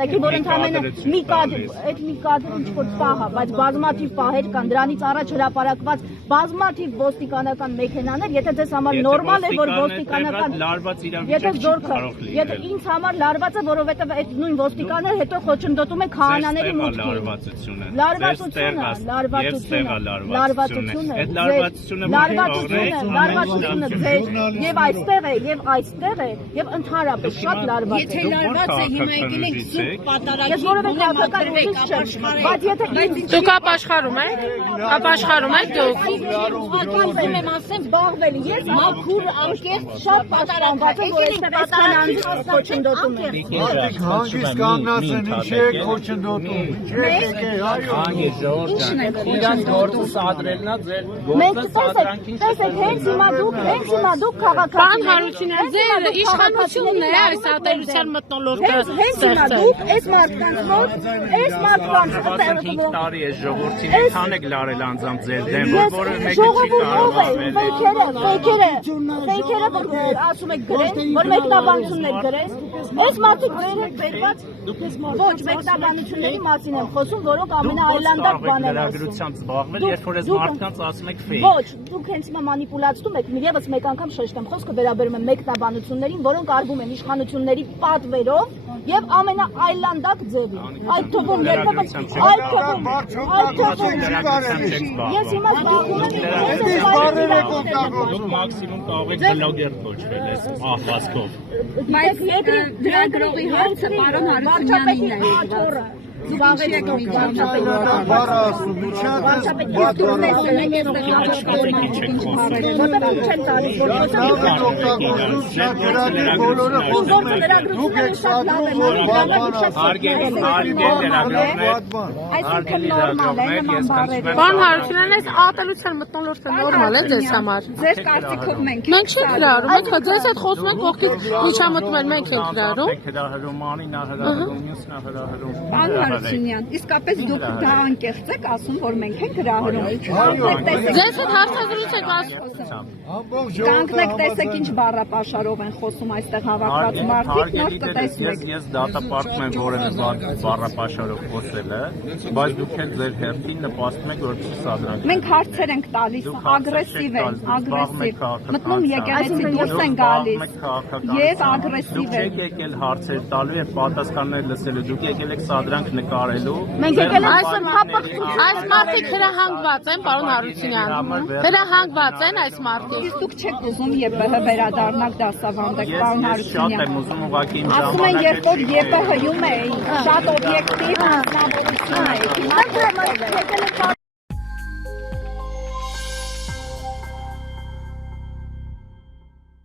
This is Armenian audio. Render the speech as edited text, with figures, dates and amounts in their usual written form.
Դեպի որ ընդհանրապես մի կադր ինչ-որ պահ է, բայց բազմաթիվ պահեր կան, դրանից առաջ հրապարակված բազմաթիվ ոստիկանական մեքենաներ, եթե ձեզ համար նորմալ է, որ ոստիկանական եթե զորքը, եթե ինձ համար լարված է, որովհետև այդ նույն ոստիկանները հետո խոչընդոտում է քահանաների մուտքին։ Լարվածությունը ձեր եւ այստեղ է, եւ այստեղ է, եւ ընդհանրապես շատ լարված է։ Եթե լարված է, հիմա եկել ենք Ես որևէ քաղաքական ուժից չեմ, բայց եթե դուք ապաշխարում եք, դուք։ Ակալվում եմ ասեմ զբաղվել, ես մաքուր անկեղծ շատ պաշտպանված եմ, որ այստեղ այսքան անձի խոչընդոտում եմ։ Հանգիստ կանգնած են, ինչ եք խոչընդոտում, ինչ եք եկել, այո։ Ինչն եք Իրան գործը սադրելն է ձեր Մենք տեսեք, հենց հիմա դուք քաղաքացիներ։ Պարոն Հարությունյան, ձեր իշխանությունն է այս ատելության մթնոլորտը Հենց հիմա դուք այս մարդկանց մոտ, այս մարդկանց 5 տարի է ժողովրդին քան եք լարել անձամբ ձեր դեմ, որը մեկը չի Ֆեյքերը ասում եք գրեն, որ մեկնաբանություններ գրես, այս մարդիկ վերված ոչ մեկնաբանությունների մասին եմ խոսում, որոնք ամենաայլանդակ բաներն են գրությամբ զբաղվել, երբ որ այս մարդկանց ասում եք ֆեյք։ Ոչ, դուք հենց հիմա մանիպուլացնում եք, եւս մեկ անգամ շեշտեմ, խոսքը վերաբերում է մեկնաբանություններին, որոնք արվում են իշխանությունների պատվերով եւ ամենաայլանդակ ձևին։ Այդ թվում երբեմն Ես հիմա Դուք մաքսիմում կարող եք բլոգեր կոչվել այս ահվասկով։ Բայց դրագրողի հարցը պարոն Հարությունյանին է։ Պարոն Հարությունյան, այս ատելության մթնոլորտը նորմալ է ձեզ համար։ Ձեր կարծիքով մենք Մենք չենք հրահարում, մենք ձեզ հետ խոսում ենք կողքից միջամտում են, մենք ենք հրահարում։ Հրահարում անին, հրահարում մյուսն հրահարում։ Պարոն Հարությունյան, իսկապես դուք դա անկեղծ եք ասում, որ մենք ենք հրահարում։ Ձեզ հետ հարցազրույց եք ասում։ Կանգնեք, տեսեք ինչ բառապաշարով են խոսում այստեղ հավաքված մարդիկ, նոր կտեսնեք։ Ես դատապարտում եմ որևէ բառապաշարով խոսելը, բայց դուք եք ձեր հերթին նպաստում եք, որպեսզի սադրանք։ Մենք հարցեր ենք տալիս, ագրեսիվ են, ագրեսիվ։ Մտնում եկեղեցի դուրս են գալիս եւ ագրեսիվ են։ Դուք եկել հարցեր տալու եւ պատասխաններ լսելու, դուք եկել եք սադրանք նկարելու։ Մենք եկել ենք Այս մարդիկ հրահանգված են, պարոն Հարությունյան։ Հրահանգված են այս մարդիկ։ Իսկ դուք չեք ուզում ԵՊՀ վերադառնալ դասավանդեք, պարոն Շատ Հարությունյան։ եմ ուզում ուղղակի իմ Ասում են, երբ որ ժամանակը ԵՊՀ-ում էին, շատ օբյեկտիվ, անձնավորություն է։